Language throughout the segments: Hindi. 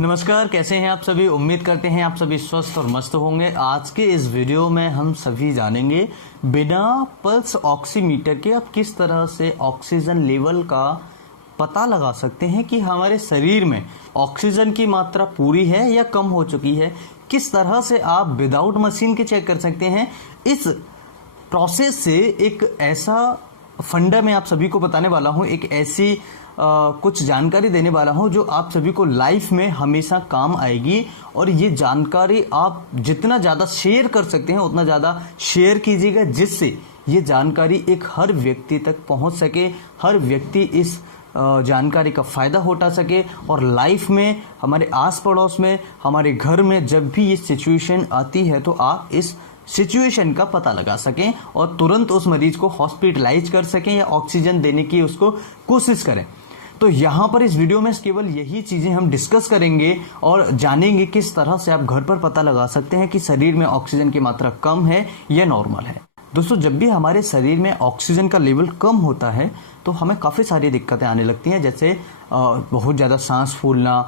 नमस्कार, कैसे हैं आप सभी। उम्मीद करते हैं आप सभी स्वस्थ और मस्त होंगे। आज के इस वीडियो में हम सभी जानेंगे बिना पल्स ऑक्सीमीटर के आप किस तरह से ऑक्सीजन लेवल का पता लगा सकते हैं कि हमारे शरीर में ऑक्सीजन की मात्रा पूरी है या कम हो चुकी है। किस तरह से आप विदाउट मशीन के चेक कर सकते हैं। इस प्रोसेस से एक ऐसा फंडा मैं आप सभी को बताने वाला हूं, एक ऐसी कुछ जानकारी देने वाला हूं जो आप सभी को लाइफ में हमेशा काम आएगी। और ये जानकारी आप जितना ज़्यादा शेयर कर सकते हैं उतना ज़्यादा शेयर कीजिएगा, जिससे ये जानकारी एक हर व्यक्ति तक पहुंच सके, हर व्यक्ति इस जानकारी का फ़ायदा उठा सके और लाइफ में, हमारे आस पड़ोस में, हमारे घर में जब भी ये सिचुएशन आती है तो आप इस सिचुएशन का पता लगा सकें और तुरंत उस मरीज को हॉस्पिटलाइज कर सकें या ऑक्सीजन देने की उसको कोशिश करें। तो यहाँ पर इस वीडियो में केवल यही चीज़ें हम डिस्कस करेंगे और जानेंगे किस तरह से आप घर पर पता लगा सकते हैं कि शरीर में ऑक्सीजन की मात्रा कम है या नॉर्मल है। दोस्तों, जब भी हमारे शरीर में ऑक्सीजन का लेवल कम होता है तो हमें काफ़ी सारी दिक्कतें आने लगती हैं, जैसे बहुत ज़्यादा सांस फूलना,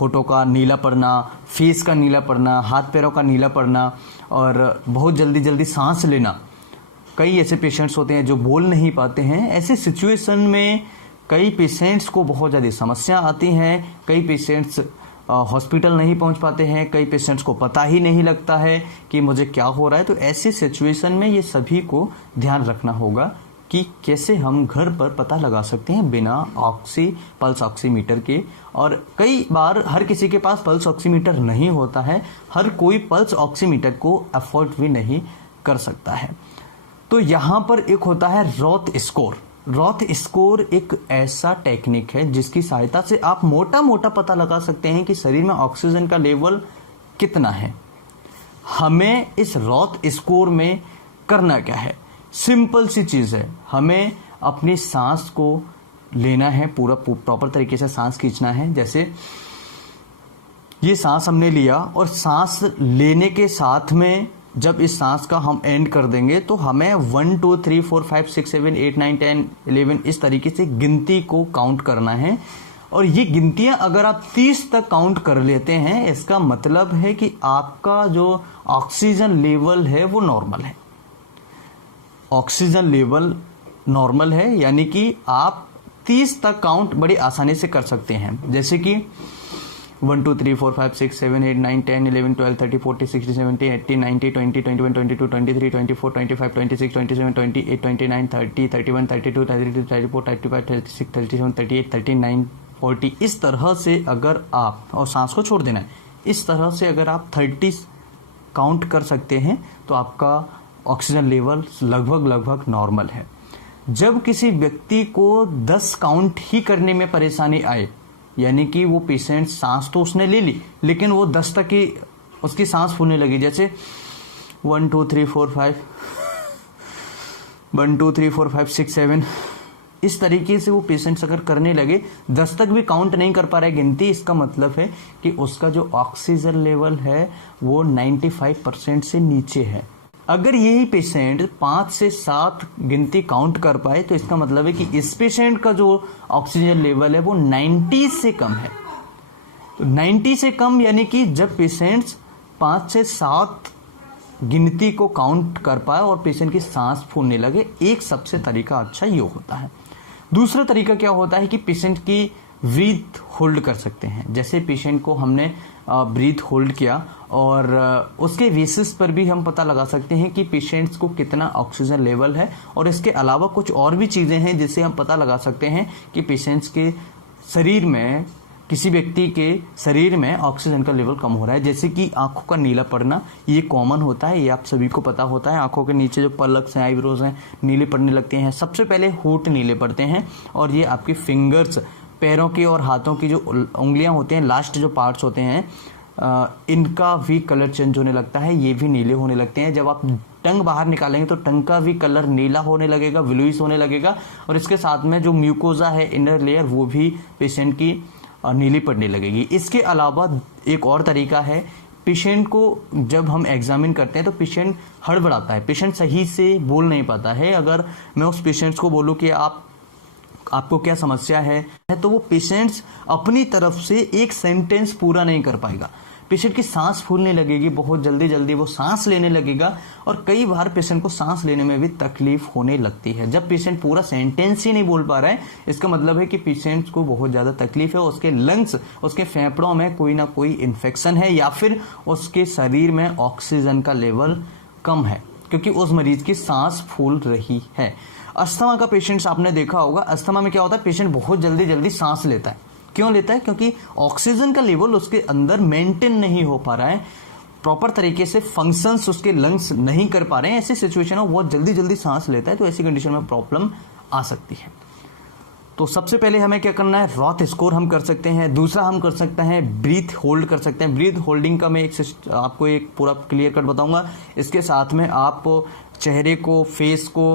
होठों का नीला पड़ना, फेस का नीला पड़ना, हाथ पैरों का नीला पड़ना और बहुत जल्दी जल्दी सांस लेना। कई ऐसे पेशेंट्स होते हैं जो बोल नहीं पाते हैं। ऐसे सिचुएशन में कई पेशेंट्स को बहुत ज़्यादा समस्या आती हैं। कई पेशेंट्स हॉस्पिटल नहीं पहुंच पाते हैं, कई पेशेंट्स को पता ही नहीं लगता है कि मुझे क्या हो रहा है। तो ऐसे सिचुएशन में ये सभी को ध्यान रखना होगा कि कैसे हम घर पर पता लगा सकते हैं बिना पल्स ऑक्सीमीटर के। और कई बार हर किसी के पास पल्स ऑक्सीमीटर नहीं होता है, हर कोई पल्स ऑक्सीमीटर को अफोर्ड भी नहीं कर सकता है। तो यहाँ पर एक होता है रॉथ स्कोर। रॉथ स्कोर एक ऐसा टेक्निक है जिसकी सहायता से आप मोटा मोटा पता लगा सकते हैं कि शरीर में ऑक्सीजन का लेवल कितना है। हमें इस रॉथ स्कोर में करना क्या है, सिंपल सी चीज़ है। हमें अपनी सांस को लेना है, पूरा प्रॉपर तरीके से सांस खींचना है। जैसे ये सांस हमने लिया और सांस लेने के साथ में जब इस सांस का हम एंड कर देंगे तो हमें 1 2 3 4 5 6 7 8 9 10 11 इस तरीके से गिनती को काउंट करना है। और ये गिनतियां अगर आप 30 तक काउंट कर लेते हैं, इसका मतलब है कि आपका जो ऑक्सीजन लेवल है वो नॉर्मल है। ऑक्सीजन लेवल नॉर्मल है यानी कि आप 30 तक काउंट बड़ी आसानी से कर सकते हैं। जैसे कि 1 2 3 4 5 6 7 8 9 10 11 12 13 14 16 17 18 19 20 21 22 23 24 25 26 27 28 29 30 31 32 33 34 35 36 37 38 39 40 इस तरह से अगर आप, और सांस को छोड़ देना है, इस तरह से अगर आप 30 काउंट कर सकते हैं तो आपका ऑक्सीजन लेवल लगभग नॉर्मल है। जब किसी व्यक्ति को 10 काउंट ही करने में परेशानी आए, यानी कि वो पेशेंट सांस तो उसने ले ली लेकिन वो 10 तक ही उसकी सांस फूलने लगी, जैसे 1 2 3 4 5 1 2 3 4 5 6 7 इस तरीके से वो पेशेंट्स अगर करने लगे, 10 तक भी काउंट नहीं कर पा रहा है गिनती, इसका मतलब है कि उसका जो ऑक्सीजन लेवल है वो 95% से नीचे है। अगर यही पेशेंट 5 से 7 गिनती काउंट कर पाए तो इसका मतलब है कि इस पेशेंट का जो ऑक्सीजन लेवल है वो 90 से कम है। तो 90 से कम यानी कि जब पेशेंट्स 5 से 7 गिनती को काउंट कर पाए और पेशेंट की सांस फूलने लगे, एक सबसे तरीका अच्छा ये होता है। दूसरा तरीका क्या होता है कि पेशेंट की ब्रीथ होल्ड कर सकते हैं। जैसे पेशेंट को हमने ब्रीथ होल्ड किया और उसके बेसिस पर भी हम पता लगा सकते हैं कि पेशेंट्स को कितना ऑक्सीजन लेवल है। और इसके अलावा कुछ और भी चीज़ें हैं जिससे हम पता लगा सकते हैं कि पेशेंट्स के शरीर में, किसी व्यक्ति के शरीर में ऑक्सीजन का लेवल कम हो रहा है। जैसे कि आंखों का नीला पड़ना, ये कॉमन होता है, ये आप सभी को पता होता है। आंखों के नीचे जो पलक्स हैं, आईब्रोज हैं, नीले पड़ने लगते हैं। सबसे पहले होंठ नीले पड़ते हैं और ये आपके फिंगर्स, पैरों की और हाथों की जो उंगलियां होती हैं, लास्ट जो पार्ट्स होते हैं, इनका भी कलर चेंज होने लगता है, ये भी नीले होने लगते हैं। जब आप टंग बाहर निकालेंगे तो टंग का भी कलर नीला होने लगेगा, ब्लूइश होने लगेगा। और इसके साथ में जो म्यूकोजा है, इनर लेयर, वो भी पेशेंट की नीली पड़ने लगेगी। इसके अलावा एक और तरीका है, पेशेंट को जब हम एग्जामिन करते हैं तो पेशेंट हड़बड़ाता है, पेशेंट सही से बोल नहीं पाता है। अगर मैं उस पेशेंट को बोलूँ कि आप आपको क्या समस्या है, तो वो पेशेंट्स अपनी तरफ से एक सेंटेंस पूरा नहीं कर पाएगा। पेशेंट की सांस फूलने लगेगी, बहुत जल्दी जल्दी वो सांस लेने लगेगा, और कई बार पेशेंट को सांस लेने में भी तकलीफ होने लगती है। जब पेशेंट पूरा सेंटेंस ही नहीं बोल पा रहा है, इसका मतलब है कि पेशेंट को बहुत ज्यादा तकलीफ है, उसके लंग्स, उसके फेफड़ों में कोई ना कोई इन्फेक्शन है, या फिर उसके शरीर में ऑक्सीजन का लेवल कम है, क्योंकि उस मरीज की सांस फूल रही है। अस्थमा का पेशेंट्स आपने देखा होगा, अस्थमा में क्या होता है, पेशेंट बहुत जल्दी जल्दी सांस लेता है। क्यों लेता है? क्योंकि ऑक्सीजन का लेवल उसके अंदर मेंटेन नहीं हो पा रहा है, प्रॉपर तरीके से फंक्शंस उसके लंग्स नहीं कर पा रहे हैं। ऐसी सिचुएशन में बहुत जल्दी जल्दी सांस लेता है, तो ऐसी कंडीशन में प्रॉब्लम आ सकती है। तो सबसे पहले हमें क्या करना है, रॉथ स्कोर हम कर सकते हैं। दूसरा हम कर सकते हैं ब्रीथ होल्ड कर सकते हैं। ब्रीथ होल्डिंग का मैं आपको एक पूरा क्लियर कट बताऊंगा। इसके साथ में आप चेहरे को, फेस को,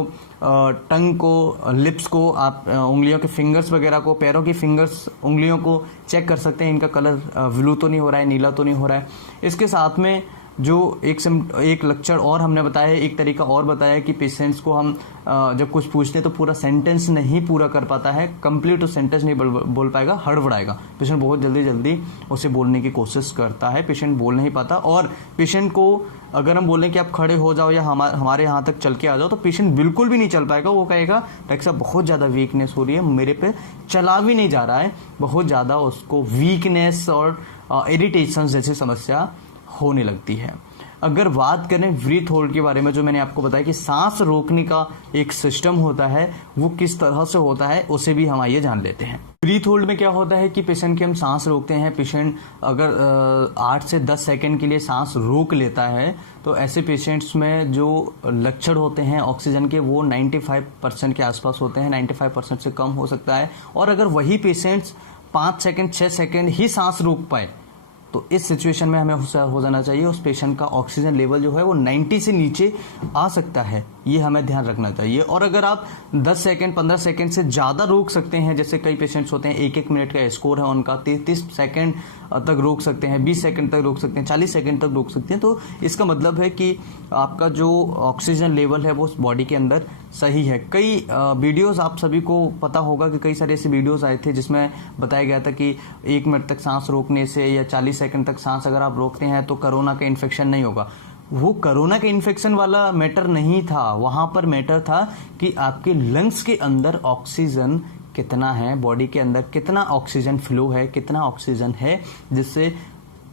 टंग को, लिप्स को, आप उंगलियों के फिंगर्स वगैरह को, पैरों की फिंगर्स, उंगलियों को चेक कर सकते हैं, इनका कलर ब्लू तो नहीं हो रहा है, नीला तो नहीं हो रहा है। इसके साथ में जो एक लेक्चर और हमने बताया है, एक तरीका और बताया है कि पेशेंट्स को हम जब कुछ पूछते हैं तो पूरा सेंटेंस नहीं पूरा कर पाता है, कंप्लीट सेंटेंस नहीं बोल पाएगा, हड़बड़ाएगा। पेशेंट बहुत जल्दी जल्दी उसे बोलने की कोशिश करता है, पेशेंट बोल नहीं पाता। और पेशेंट को अगर हम बोलें कि आप खड़े हो जाओ या हमारे यहाँ तक चल के आ जाओ, तो पेशेंट बिल्कुल भी नहीं चल पाएगा। वो कहेगा डॉक्टर साहब बहुत ज़्यादा वीकनेस हो रही है, मेरे पे चला भी नहीं जा रहा है, बहुत ज़्यादा उसको वीकनेस और इरिटेशन जैसी समस्या होने लगती है। अगर बात करें ब्रीथ होल्ड के बारे में, जो मैंने आपको बताया कि सांस रोकने का एक सिस्टम होता है, वो किस तरह से होता है उसे भी हम आइए जान लेते हैं। ब्रीथ होल्ड में क्या होता है कि पेशेंट की हम सांस रोकते हैं। पेशेंट अगर 8 से 10 सेकंड के लिए सांस रोक लेता है, तो ऐसे पेशेंट्स में जो लक्षण होते हैं ऑक्सीजन के, वो 95% के आसपास होते हैं, 95% से कम हो सकता है। और अगर वही पेशेंट्स 5 सेकंड 6 सेकंड ही सांस रोक पाए, तो इस सिचुएशन में हमें हो जाना चाहिए, उस पेशेंट का ऑक्सीजन लेवल जो है वो 90 से नीचे आ सकता है, ये हमें ध्यान रखना चाहिए। और अगर आप 10 सेकंड 15 सेकंड से ज़्यादा रोक सकते हैं, जैसे कई पेशेंट्स होते हैं 1-1 मिनट का स्कोर है उनका, 30 सेकंड तक रोक सकते हैं, 20 सेकंड तक रोक सकते हैं, 40 सेकंड तक रोक सकते हैं, तो इसका मतलब है कि आपका जो ऑक्सीजन लेवल है वो बॉडी के अंदर सही है। कई वीडियोस आप सभी को पता होगा कि कई सारे ऐसे वीडियोस आए थे जिसमें बताया गया था कि 1 मिनट तक सांस रोकने से या 40 सेकंड तक सांस अगर आप रोकते हैं तो कोरोना का इन्फेक्शन नहीं होगा। वो कोरोना के इन्फेक्शन वाला मैटर नहीं था, वहां पर मैटर था कि आपके लंग्स के अंदर ऑक्सीजन कितना है, बॉडी के अंदर कितना ऑक्सीजन फ्लो है, कितना ऑक्सीजन है, जिससे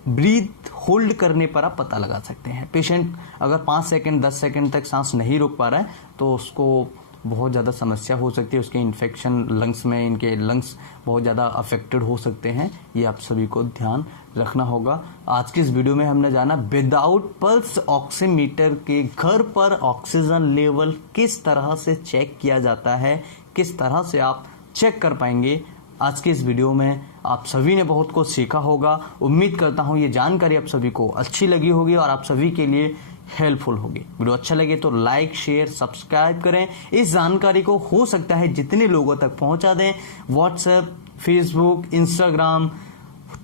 ब्रीथ होल्ड करने पर आप पता लगा सकते हैं। पेशेंट अगर 5 सेकंड 10 सेकंड तक सांस नहीं रोक पा रहा है, तो उसको बहुत ज़्यादा समस्या हो सकती है, उसके इन्फेक्शन लंग्स में, इनके लंग्स बहुत ज़्यादा अफेक्टेड हो सकते हैं। ये आप सभी को ध्यान रखना होगा। आज की इस वीडियो में हमने जाना विदाउट पल्स ऑक्सीमीटर के घर पर ऑक्सीजन लेवल किस तरह से चेक किया जाता है, किस तरह से आप चेक कर पाएंगे। आज के इस वीडियो में आप सभी ने बहुत कुछ सीखा होगा। उम्मीद करता हूँ ये जानकारी आप सभी को अच्छी लगी होगी और आप सभी के लिए हेल्पफुल होगी। वीडियो अच्छा लगे तो लाइक, शेयर, सब्सक्राइब करें। इस जानकारी को हो सकता है जितने लोगों तक पहुंचा दें। व्हाट्सएप, फेसबुक, इंस्टाग्राम,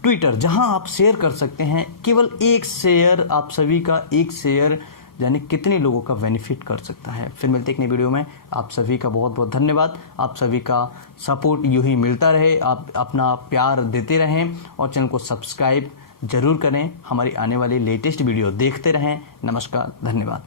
ट्विटर, जहां आप शेयर कर सकते हैं। केवल एक शेयर, आप सभी का एक शेयर यानी कितने लोगों का बेनिफिट कर सकता है। फिर मिलते एक नई वीडियो में। आप सभी का बहुत बहुत धन्यवाद। आप सभी का सपोर्ट यूं ही मिलता रहे, आप अपना प्यार देते रहें और चैनल को सब्सक्राइब जरूर करें। हमारी आने वाली लेटेस्ट वीडियो देखते रहें। नमस्कार, धन्यवाद।